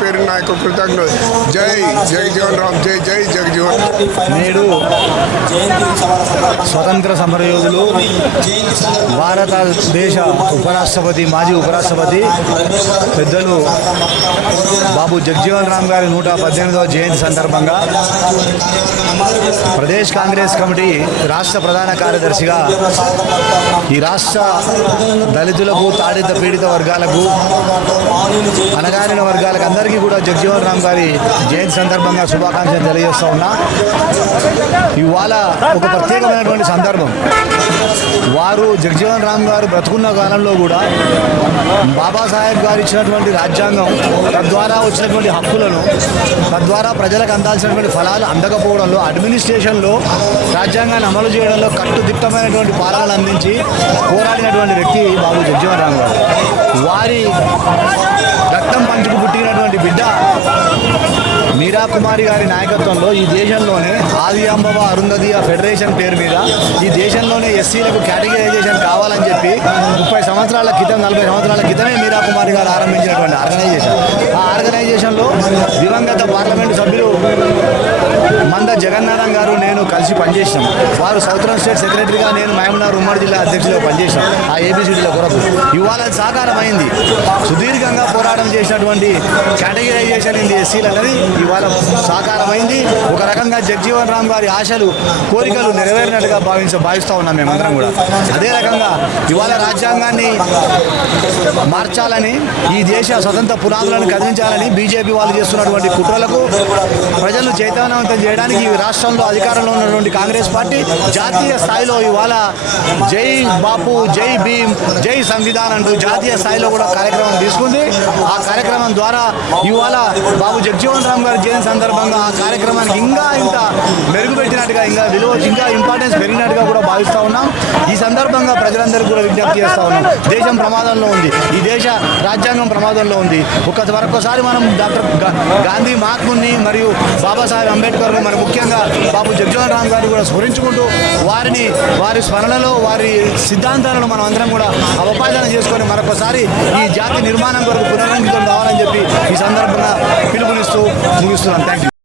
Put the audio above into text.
పేరు నా యొక్క కృతజ్ఞత. జై జగజీవన్ రామ్, జై జై జగజీవన్. నేడు స్వతంత్ర సమరయోధులు, భారతదేశ ఉపరాష్ట్రపతి, మాజీ ఉపరాష్ట్రపతి పెద్దలు బాబు జగజీవన్ రామ్ గారి 118వ జయంతి సందర్భంగా ప్రదేశ్ కాంగ్రెస్ కమిటీ రాష్ట్ర ప్రధాన కార్యదర్శిగా ఈ రాష్ట్ర దళితులకు, తాడిత పీడిత వర్గాలకు, అణగారిన వర్గాలకు అందరికీ కూడా జగజీవన్ రామ్ గారి జయంతి సందర్భంగా శుభాకాంక్షలు తెలియజేస్తూ ఉన్నా. ఇవాళ ఒక ప్రత్యేకమైనటువంటి సందర్భం. వారు జగజీవన్ రామ్ గారు బ్రతుకున్న కాలంలో కూడా బాబాసాహెబ్ గారు ఇచ్చినటువంటి రాజ్యాంగం, తద్వారా వచ్చినటువంటి హక్కులను, తద్వారా ప్రజలకు అందాల్సినటువంటి ఫలాలు అందకపోవడంలో, అడ్మినిస్ట్రేషన్లో రాజ్యాంగాన్ని అమలు చేయడంలో కట్టుదిట్టమైనటువంటి పాలనలు అందించి పోరాడినటువంటి వ్యక్తి బాబు జగజీవన్ రామ్ గారు. వారి రక్తం పంచుకు పుట్టినటువంటి బిడ్డ మీరా కుమారి గారి నాయకత్వంలో ఈ దేశంలోనే ఆది అంబవ అరుంధతియ ఫెడరేషన్ పేరు మీద ఈ దేశంలోనే ఎస్సీలకు కేటగిరైజేషన్ కావాలని చెప్పి 30 సంవత్సరాల క్రితం, 40 సంవత్సరాల క్రితమే మీరా కుమారి గారు ఆరంభించినటువంటి ఆర్గనైజేషన్. ఆ ఆర్గనైజేషన్లో దివంగత పార్లమెంటు సభ్యులు మంద జగన్నాథం గారు, నేను కలిసి పనిచేసినాం. వారు సౌతరన్ స్టేట్ సెక్రటరీగా, నేను మహబూబ్నగర్ ఉమ్మడి జిల్లా అధ్యక్షులుగా పనిచేసినాం ఆ ఏబిసిడీల కొరకు. ఇవాళ సాకారం అయింది. సుదీర్ఘంగా పోరాటం చేసినటువంటి కేటగిరైజేషన్ ఇన్ ది ఎస్సీలు అనేది ఇవాళ సాకారమైంది. ఒక రకంగా జగజీవన్ రామ్ గారి ఆశలు, కోరికలు నెరవేరినట్టుగా భావిస్తూ ఉన్నాం మేమందరం కూడా. అదే రకంగా ఇవాళ రాజ్యాంగాన్ని మార్చాలని, ఈ దేశ స్వతంత్ర పునాదులను కదిలించాలని బీజేపీ వాళ్ళు చేస్తున్నటువంటి కుట్రలకు ప్రజలను చైతన్యవంతం చేయడానికి ఈ రాష్ట్రంలో అధికారంలో ఉన్నటువంటి కాంగ్రెస్ పార్టీ జాతీయ స్థాయిలో ఇవాళ జై బాపు, జై భీమ్, జై సంవిధాన్ అంటూ జాతీయ స్థాయిలో కూడా కార్యక్రమం తీసుకుంది. ఆ కార్యక్రమం ద్వారా ఇవాళ బాబు జగజీవన్ రామ్ గారి జయంతి సందర్భంగా ఆ కార్యక్రమానికి ఇంకా ఇంత మెరుగుపెట్టినట్టుగా, ఇంకా విలువ, ఇంకా ఇంపార్టెన్స్ పెరిగినట్టుగా కూడా భావిస్తూ ఉన్నాం. ఈ సందర్భంగా ప్రజలందరికీ కూడా విజ్ఞప్తి చేస్తూ ఉన్నాం. దేశం ప్రమాదంలో ఉంది, ఈ దేశ రాజ్యాంగం ప్రమాదంలో ఉంది. మరొకసారి మనం డాక్టర్ గాంధీ మహాత్ముని మరియు బాబాసాహెబ్ అంబేద్కర్ను, మరి ముఖ్యంగా బాబు జగజీవన్ రామ్ గారిని కూడా స్మరించుకుంటూ వారి స్మరణలో, వారి సిద్ధాంతాలను మనం అందరం కూడా అవపాదన చేసుకొని మరొకసారి ఈ జాతి నిర్మాణం కొరకు పునరంకితం కావాలని చెప్పి ఈ సందర్భంగా పిలుపునిస్తూ ముగిస్తున్నాను. Thank you.